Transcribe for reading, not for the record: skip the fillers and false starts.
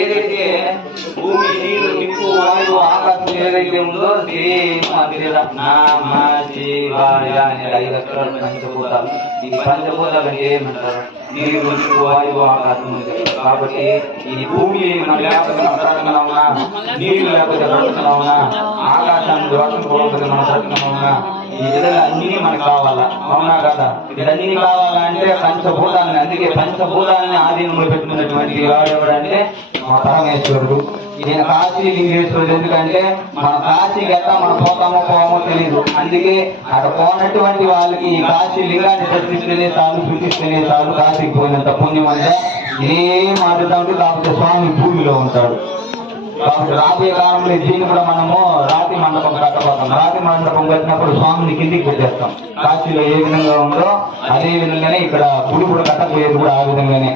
ఏదైతే భూమి నీరు నిప్పు వాయువు ఆకాశం ఏదైతే ఉందో నామ శివాయ అనే 5 అక్షరాలు పంచభూతాలు. ఈ పంచభూతాలు ఏమంటారు? నీరు నిప్పు వాయువు ఆకాశం. కాబట్టి ఈ భూమి మనం లేకపోతే మనం బ్రతకనవునా, నీరు లేకపోతే బ్రతకనవునా, ఆకాశాన్ని వర్షం పోకపోతే మనం బ్రతకనవునా, ఈ విధంగా అన్ని మనకు కావాలా, అవునా కదా? ఇదన్నీ కావాలంటే పంచభూతాలని, అందుకే పంచభూతాలని ఆధీనంలో పెట్టుకున్నటువంటి వాడు ఎవడంటే మా పరమేశ్వరుడు. ఈయన కాశీ లింగేశ్వరుడు. ఎందుకంటే మన కాశీకి ఎట్లా మనం పోతామో తెలియదు. అందుకే అక్కడ పోనటువంటి వాళ్ళకి ఈ కాశీ లింగాన్ని దర్శిస్తేనే చాలు, సూచిస్తేనే చాలు, కాశీకి పోయినంత పుణ్యం అంటే ఏం మాట్లాడుతూ. కాకపోతే స్వామి భూమిలో ఉంటాడు. కాబట్టి రాబోయే కాలంలో దీన్ని కూడా మనము రాతి మండపం కట్టబోతాం. రాతి మండపం కట్టినప్పుడు స్వామిని కిందికి పెట్టేస్తాం. కాశీలో ఏ విధంగా ఉందో అదే విధంగానే ఇక్కడ గుడి కూడా కట్టబోయేది కూడా ఆ విధంగానే.